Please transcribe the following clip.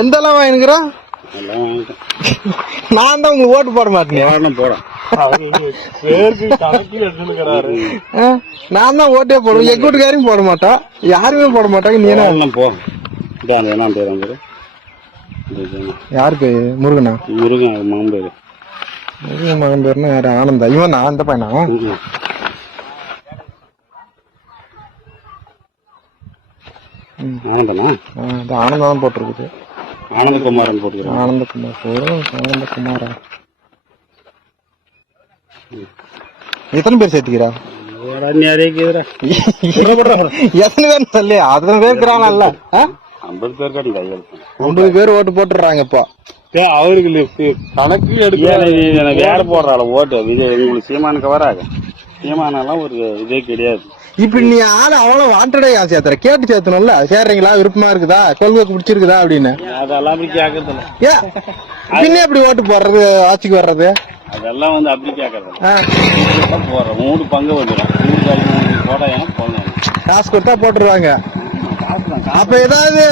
எந்தெல்லாம் வாங்கிக்கிறா? நான் தான் உங்களுக்கு ஓட்டு போட மாட்டேன். போட நான் தான் ஓட்டே போடுவேன். எங்க வீட்டுக்காரையும் போட மாட்டோம், யாருமே போட மாட்டாங்க. நீ என்ன போ. யாரு பேரு? முருகனா? முருகன் மகன் பேரு. முருகன் மகன் பேருன்னா யாரு? ஆனந்தா? இவன் நான் அந்த பையனா? ஆனந்தனா? ஆனந்தா தான் போட்டிருக்குது. ஆனந்தகுமாரன் போட்டுக்கிறேன். ஆனந்தகுமாரா? எத்தனை பேர் சேர்த்துக்கிறா? எத்தனை பேர் சொல்லி? அத்தனை பேர் இருக்கிறாங்கல்ல. 50 பேர் கட்ட 50 பேர் ஓட்டு போட்டுறாங்க இப்போ. அவருக்கு கணக்கு எடுக்க எனக்கு யார போடுறாள் ஓட்டு? விஜய் உங்களுக்கு சீமானுக்கு வராது. சீமானெல்லாம் ஒரு இதே கிடையாது. இப்ப நீ ஆளு அவ்வளவு வாண்டடா சேர்த்துற, கேட்டு சேர்த்தணும்ல. சேர்றீங்களா, விருப்பமா இருக்குதா, கொள்கை பிடிச்சிருக்குதா அப்படின்னு? அதெல்லாம் அப்படி கேக்குறது. பின்ன எப்படி ஓட்டு போடுறது, ஆட்சிக்கு வர்றது? அதெல்லாம் வந்து அப்படி கேக்குறது. போடுறோம் 3 பங்கு வந்துடும். போட போங்க, காசு கொடுத்தா போட்டுருவாங்க. அப்ப ஏதாவது